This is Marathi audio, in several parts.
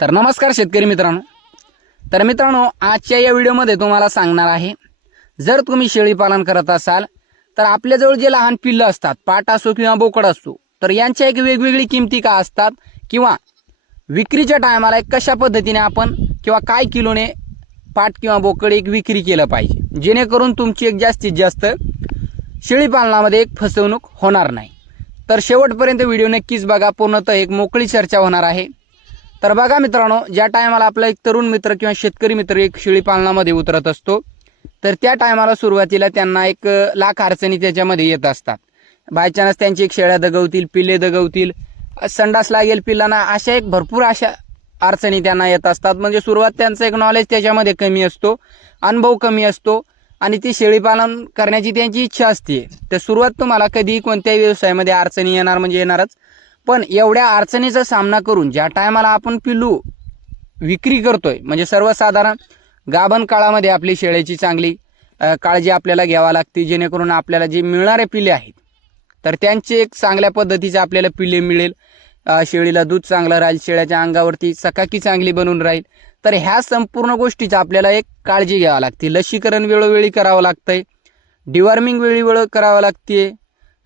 तर नमस्कार शेतकरी मित्रांनो। तर मित्रांनो, आजच्या या व्हिडिओमध्ये तुम्हाला सांगणार आहे, जर तुम्ही शेळी पालन करत असाल तर आपल्याजवळ जे लहान पिल्लं असतात, पाट असो किंवा बोकड असो, तर यांच्या एक वेगवेगळी किमती का असतात किंवा विक्रीच्या टायमाला कशा पद्धतीने आपण किंवा काय किलोने पाट किंवा बोकड एक विक्री केलं पाहिजे, जेणेकरून तुमची एक जास्तीत जास्त शेळी पालनामध्ये एक फसवणूक होणार नाही। तर शेवटपर्यंत व्हिडिओ नक्कीच बघा, पूर्णतः एक मोकळी चर्चा होणार आहे। तर बघा मित्रांनो, ज्या टायमाला आपला एक तरुण मित्र किंवा शेतकरी मित्र एक शेळी पालनामध्ये उतरत असतो, तर त्या टायमाला सुरुवातीला त्यांना एक लाख अडचणी त्याच्यामध्ये येत असतात। बाय चान्स त्यांची एक शेळ्या दगवतील, पिल्ले दगवतील, संडास लागेल पिल्लांना, अशा एक भरपूर अशा अडचणी त्यांना येत असतात। म्हणजे सुरुवात त्यांचं एक नॉलेज त्याच्यामध्ये कमी असतो, अनुभव कमी असतो आणि ती शेळी पालन करण्याची त्यांची इच्छा असते। तर सुरुवात तुम्हाला कधी कोणत्याही व्यवसायामध्ये अडचणी येणार म्हणजे येणारच, पण एवढ्या अडचणीचा सामना करून ज्या टायमाला आपण पिल्लू विक्री करतोय, म्हणजे सर्वसाधारण गाभण काळामध्ये आपली शेळीची चांगली काळजी आपल्याला घ्यावी लागते, जेणेकरून आपल्याला जे मिळणारे पिल्ले आहेत तर त्यांचे एक चांगल्या पद्धतीचे आपल्याला पिल्ले मिळेल, शेळीला दूध चांगलं राहील, शेळ्याच्या अंगावरती चकाकी चांगली बनून राहील। तर ह्या संपूर्ण गोष्टीचा आपल्याला एक काळजी घ्यावी लागते। लसीकरण वेळोवेळी करावं लागतंय, डिवॉर्मिंग वेळोवेळी करावं लागते,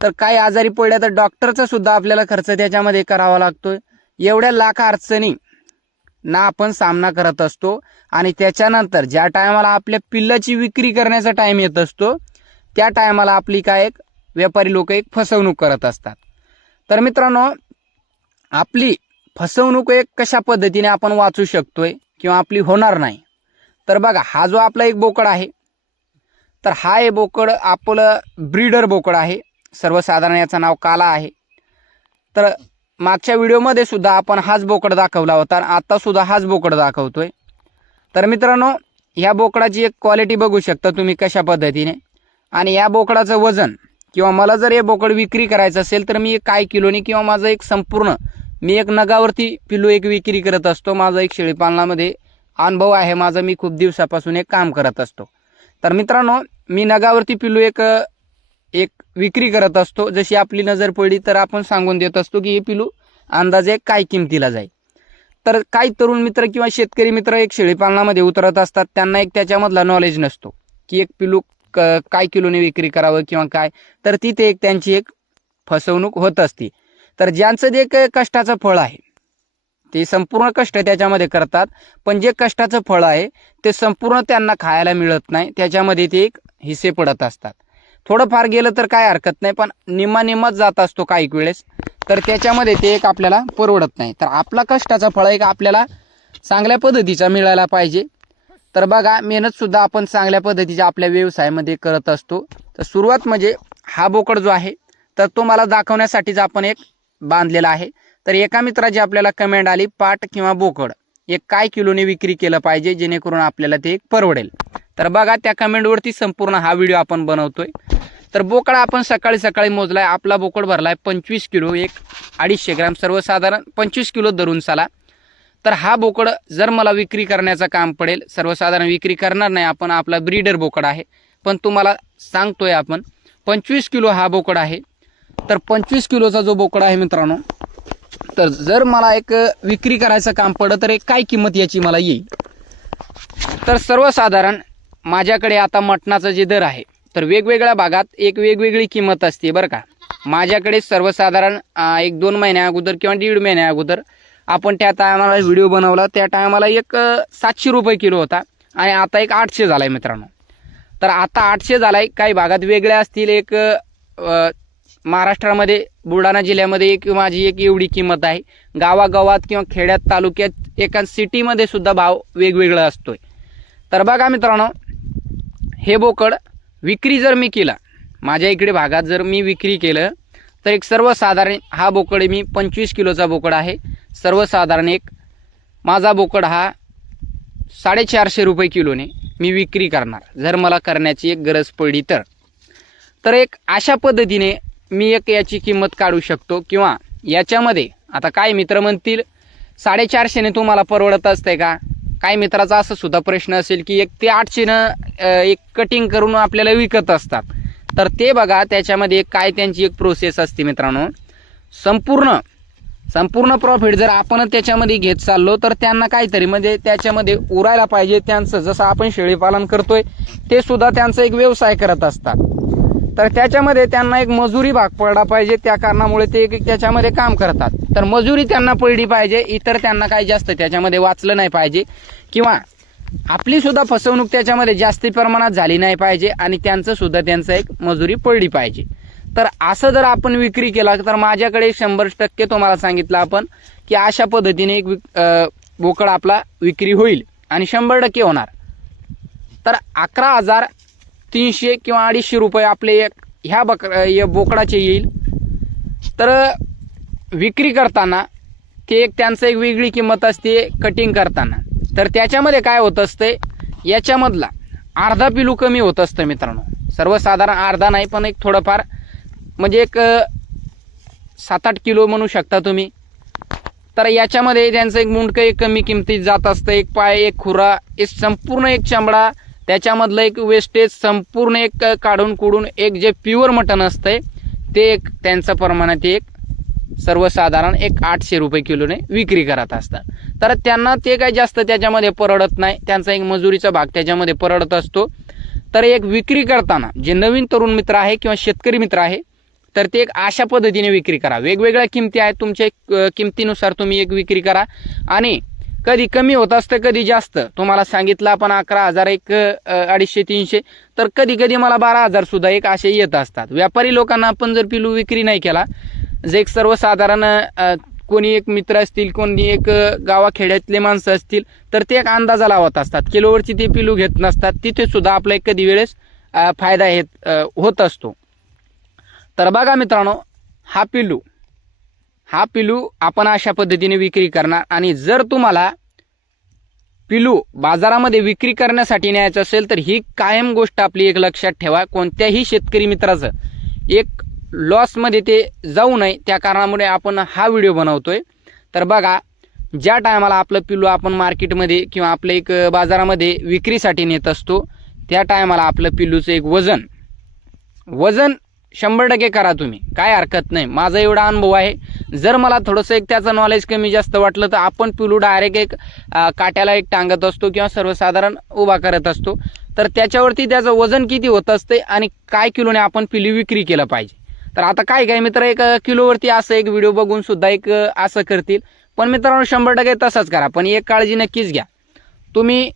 तर काही आजारी पडल्या तर डॉक्टरचा सुद्धा आपल्याला खर्च त्याच्यामध्ये करावा लागतोय। एवढ्या लाख अडचणी ना आपण सामना करत असतो आणि त्याच्यानंतर ज्या टायमाला आपल्या पिल्लाची विक्री करण्याचा टाइम येत असतो, त्या टायमाला आपली काय एक व्यापारी लोक एक फसवणूक करत असतात। तर मित्रांनो, आपली फसवणूक एक कशा पद्धतीने आपण वाचू शकतोय किंवा आपली होणार नाही, तर बघा, हा जो आपला एक बोकड आहे, तर हा एक बोकड आपलं ब्रीडर बोकड आहे। सर्वसाधारण याचं नाव काला आहे। तर मागच्या व्हिडिओमध्ये सुद्धा आपण हाच बोकड दाखवला होता, आता सुद्धा हाच बोकड दाखवतोय। तर मित्रांनो, ह्या बोकडाची एक क्वालिटी बघू शकता तुम्ही कशा पद्धतीने, आणि या बोकडाचं वजन किंवा मला जर हे बोकड विक्री करायचं असेल तर मी काय किलोनी किंवा माझं एक संपूर्ण मी एक नगावरती पिल्लू एक विक्री करत असतो। माझा एक शेळी पालनामध्ये अनुभव आहे माझा, मी खूप दिवसापासून एक काम करत असतो। तर मित्रांनो, मी नगावरती पिल्लू एक विक्री करत असतो। जशी आपली नजर पडली तर आपण सांगून देत असतो की हे पिल्लू अंदाजे काय किमतीला जाईल। तर काही तरुण मित्र किंवा शेतकरी मित्र एक शेळी पालनामध्ये उतरत असतात, त्यांना एक त्याच्यामधला नॉलेज नसतो की एक पिल्लू काय किलोने विक्री करावं किंवा काय, तर तिथे एक त्यांची एक फसवणूक होत असते। तर ज्यांचं जे एक कष्टाचं फळ आहे ते संपूर्ण कष्ट त्याच्यामध्ये करतात, पण जे कष्टाचं फळ आहे ते संपूर्ण त्यांना खायला मिळत नाही, त्याच्यामध्ये ते एक हिस्से पडत असतात। थोडंफार गेलं तर काय हरकत नाही, पण निम्माच जात असतो काही वेळेस, तर त्याच्यामध्ये ते एक आपल्याला परवडत नाही। तर आपला कष्टाचा फळ एक आपल्याला चांगल्या पद्धतीचा मिळायला पाहिजे। तर बघा, मेहनत सुद्धा आपण चांगल्या पद्धतीच्या आपल्या व्यवसायामध्ये करत असतो। तर सुरुवात म्हणजे हा बोकड जो आहे तर तो मला दाखवण्यासाठीच आपण एक बांधलेला आहे। तर एका मित्राची आपल्याला कमेंट आली, पाट किंवा बोकड एक काय किलोने विक्री केलं पाहिजे जेणेकरून आपल्याला ते एक परवडेल। तर बघा, त्या कमेंटवरती संपूर्ण हा व्हिडिओ आपण बनवतोय। तर बोकड आपण सकाळी सकाळी मोजलाय, आपला बोकड भरलाय 25 किलो, एक 250 ग्रॅम, सर्वसाधारण 25 किलो धरून चला। तर हा बोकड जर मला विक्री करण्याचं काम पडेल, सर्वसाधारण विक्री करणार नाही आपण, आपला ब्रीडर बोकड आहे, पण तुम्हाला सांगतोय आपण 25 किलो हा बोकड आहे। तर 25 किलोचा जो बोकड आहे मित्रांनो, तर जर मला एक विक्री करायचं काम पडलं तर एक काय किंमत याची मला येईल। तर सर्वसाधारण माझ्याकडे आता मटणाचा जे दर आहे तर वेगवेगळ्या भागात एक वेगवेगळी किंमत असते बरं का। माझ्याकडे सर्वसाधारण 1-2 महिन्या अगोदर किंवा 1.5 महिन्या अगोदर आपण त्या टायमाला व्हिडिओ बनवला, त्या टायमाला एक 700 रुपये किलो होता आणि आता एक 800 झालाय मित्रांनो। तर आता 800 झालाय, काही भागात वेगळ्या असतील, एक महाराष्ट्रामध्ये बुलढाणा जिल्ह्यामध्ये एक माझी एक एवढी किंमत आहे, गावागावात किंवा खेड्यात तालुक्यात एका सिटीमध्ये सुद्धा भाव वेगवेगळा असतोय। तर बघा मित्रांनो, हे बोकड विक्री जर मी केला, माझ्या इकडे भागात जर मी विक्री केलं तर एक सर्वसाधारण हा बोकड मी 25 किलोचा बोकड आहे, सर्वसाधारण एक माझा बोकड हा 450 रुपये किलोने मी विक्री करणार जर मला करण्याची एक गरज पडली तर एक अशा पद्धतीने मी एक याची किंमत काढू शकतो। किंवा याच्यामध्ये आता काही मित्र म्हणतील 450 ने तुम्हाला परवडत असते का, काही मित्राचा असं सुद्धा प्रश्न असेल की 1 ते 800 एक कटिंग करून आपल्याला विकत असतात। तर ते बघा, त्याच्यामध्ये काय त्यांची एक प्रोसेस असते मित्रांनो, संपूर्ण संपूर्ण प्रॉफिट जर आपण त्याच्यामध्ये घेत चाललो तर त्यांना काहीतरी म्हणजे त्याच्यामध्ये उरायला पाहिजे. त्यांचं जसं आपण शेळीपालन करतोय ते सुद्धा त्यांचा एक व्यवसाय करत असतात, तर त्याच्यामध्ये त्यांना एक मजुरी भाग पडला पाहिजे. त्या कारणामुळे ते त्याच्यामध्ये काम करतात, तर मजुरी त्यांना पडली पाहिजे. इतर त्यांना काही जास्त त्याच्यामध्ये वाचलं नाही पाहिजे किंवा आपली सुद्धा फसवणूक त्याच्यामध्ये जास्ती प्रमाणात झाली नाही पाहिजे आणि त्यांचं सुद्धा त्यांचं एक मजुरी पडली पाहिजे. तर असं जर आपण विक्री केला तर माझ्याकडे 100% तुम्हाला सांगितलं आपण की अशा पद्धतीने एक बोकड आपला विक्री होईल आणि 100% होणार. तर 11,300 किंवा 250 रुपये आपले ह्या बोकडाचे येईल. तर विक्री करताना ते एक त्यांचं एक वेगळी किंमत असते कटिंग करताना. तर त्याच्यामध्ये काय होत असते, याच्यामधला अर्धा पिलू कमी होत असतं मित्रांनो. सर्वसाधारण अर्धा नाही पण एक थोडंफार म्हणजे एक 7-8 किलो म्हणू शकता तुम्ही. तर याच्यामध्ये त्यांचं एक मुंडकं एक कमी किमतीत जात असतं. एक पाय, एक खुरा, एक संपूर्ण एक चामडा, त्याच्यामधलं एक वेस्टेज संपूर्ण एक काढून कुडून एक जे प्युअर मटण असतंय ते एक त्यांचं प्रमाणात एक सर्वसाधारण एक 800 रुपये किलोने विक्री करत असतात. तर त्यांना ते काही जास्त त्याच्यामध्ये परवडत नाही, त्यांचा एक मजुरीचा भाग त्याच्यामध्ये परवडत असतो. तर एक विक्री करताना जे नवीन तरुण मित्र आहे किंवा शेतकरी मित्र आहे तर ते एक अशा पद्धतीने विक्री करा. वेगवेगळ्या किमती आहेत, तुमच्या किमतीनुसार तुम्ही एक विक्री करा. आणि कधी कमी होत असतं कधी जास्त. तुम्हाला सांगितलं आपण 11,000 एक 250-300, तर कधी कधी मला 12,000 सुद्धा एक असे येत असतात. व्यापारी लोकांना आपण जर पिलू विक्री नाही केला, जे एक सर्वसाधारण कोणी एक मित्र असतील, कोणी एक गावाखेड्यातले माणसं असतील तर ते एक अंदाजा लावत असतात, किलोवरची ते पिलू घेत नसतात. तिथे सुद्धा आपला एक कधी वेळेस फायदा होत असतो. तर बघा मित्रांनो, हा पिलू आपण अशा पद्धतीने विक्री करणार. आणि जर तुम्हाला पिलू बाजारामध्ये विक्री करण्यासाठी न्यायचं असेल तर ही कायम गोष्ट आपली एक लक्षात ठेवा, कोणत्याही शेतकरी मित्राचं एक लॉसमध्ये ते जाऊ नये, त्या कारणामुळे आपण हा व्हिडिओ बनवतोय. तर बघा, ज्या टायमाला आपलं पिलू आपण मार्केटमध्ये किंवा आपल्या एक बाजारामध्ये विक्रीसाठी नेत असतो त्या टायमाला आपलं पिलूचं एक वजन 100% करा तुम्ही, काय हरकत नाही. माझा एवढा अनुभव आहे. जर मला थोडंसं एक त्याचं नॉलेज कमी जास्त वाटलं तर आपण पिलू डायरेक्ट एक काट्याला एक टांगत असतो किंवा सर्वसाधारण उभा करत असतो. तर त्याच्यावरती त्याचं वजन किती होत असते आणि काय किलोने आपण पिलू विक्री केलं पाहिजे. तर आता काय मित्र एक किलोवरती असं एक व्हिडिओ बघून सुद्धा एक असं करतील. पण मित्रांनो 100% तसंच करा. पण एक काळजी नक्कीच घ्या, तुम्ही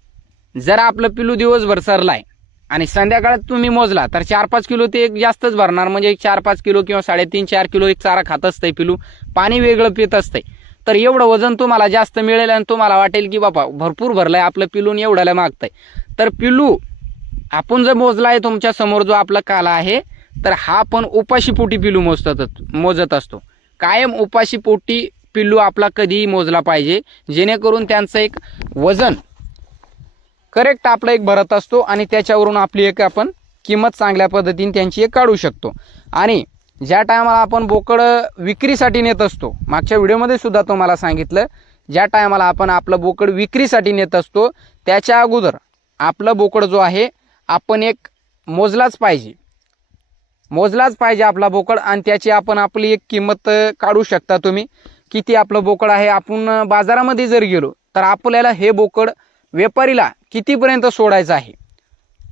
जर आपलं पिलू दिवसभर सरलाय आणि संध्याकाळात तुम्ही मोजला तर 4-5 किलो ते एक जास्तच भरणार. म्हणजे 4-5 किलो किंवा 3.5-4 किलो एक चारा खात असतंय पिलू, पाणी वेगळं पित असतंय. तर एवढं वजन तुम्हाला जास्त मिळेल आणि तुम्हाला वाटेल की बाबा भरपूर भरलाय आपलं पिलून एवढ्याला मागतंय. तर पिलू आपण जर मोजलाय तुमच्या समोर जो आपला काला आहे तर हा पण उपाशी पोटी पिलू मोजत असतो. कायम उपाशी पोटी पिल्लू आपला कधीही मोजला पाहिजे, जेणेकरून त्यांचं एक वजन करेक्ट आपलं एक भरत असतो आणि त्याच्यावरून आपली एक आपण किंमत चांगल्या पद्धतीने त्यांची एक काढू शकतो. आणि ज्या टायमाला आपण बोकड विक्रीसाठी नेत असतो, मागच्या व्हिडिओमध्ये सुद्धा तुम्हाला सांगितलं, ज्या टायमाला आपण आपलं बोकड विक्रीसाठी नेत असतो त्याच्या अगोदर आपलं बोकड जो आहे आपण एक मोजलाच पाहिजे आपला बोकड. आणि त्याची आपण आपली एक किंमत काढू शकता तुम्ही, किती आपलं बोकड आहे. आपण बाजारामध्ये जर गेलो तर आपल्याला हे बोकड व्यापारीला कितीपर्यंत सोडायचं आहे.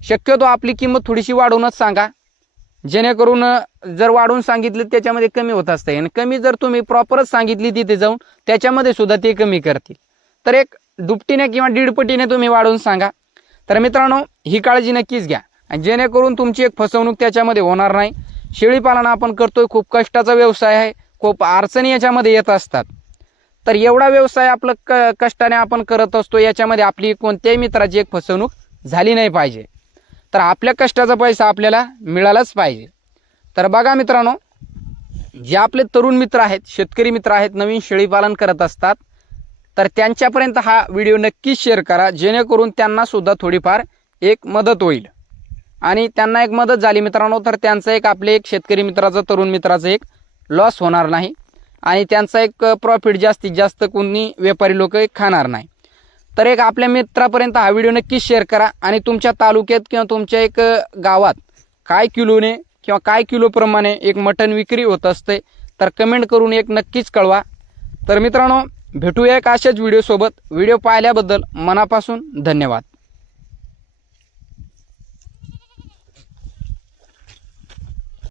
शक्यतो आपली किंमत थोडीशी वाढवूनच सांगा, जेणेकरून जर वाढवून सांगितलं त्याच्यामध्ये कमी होत असते. आणि कमी जर तुम्ही प्रॉपरच सांगितली तिथे जाऊन त्याच्यामध्ये सुद्धा ते कमी करतील. तर एक दुपटीने किंवा 1.5 पटीने तुम्ही वाढवून सांगा. तर मित्रांनो, ही काळजी नक्कीच घ्या, जेणेकरून तुमची एक फसवणूक त्याच्यामध्ये होणार नाही. शेळीपालन आपण करतोय, खूप कष्टाचा व्यवसाय आहे, खूप अडचणी याच्यामध्ये येत असतात. तर एवढा व्यवसाय आपलं कष्टाने आपण करत असतो, याच्यामध्ये आपली कोणत्याही मित्राची एक फसवणूक झाली नाही पाहिजे. तर आपल्या कष्टाचा पैसा आपल्याला मिळालाच पाहिजे. तर बघा मित्रांनो, जे आपले तरुण मित्र आहेत, शेतकरी मित्र आहेत, नवीन शेळीपालन करत असतात, तर त्यांच्यापर्यंत हा व्हिडिओ नक्कीच शेअर करा, जेणेकरून त्यांना सुद्धा थोडीफार एक मदत होईल. आणि त्यांना एक मदत झाली मित्रांनो तर त्यांचं एक आपले एक शेतकरी मित्राचं, तरुण मित्राचं एक लॉस होणार नाही आणि त्यांचा एक प्रॉफिट जास्तीत जास्त कोणी व्यापारी लोक खाणार नाही. तर एक आपल्या मित्रापर्यंत हा व्हिडिओ नक्कीच शेअर करा. आणि तुमच्या तालुक्यात किंवा तुमच्या एक गावात काय किलोने किंवा काय किलोप्रमाणे एक मटण विक्री होत असते तर कमेंट करून एक नक्कीच कळवा. तर मित्रांनो भेटूया एक अशाच व्हिडिओसोबत. व्हिडिओ पाहिल्याबद्दल मनापासून धन्यवाद.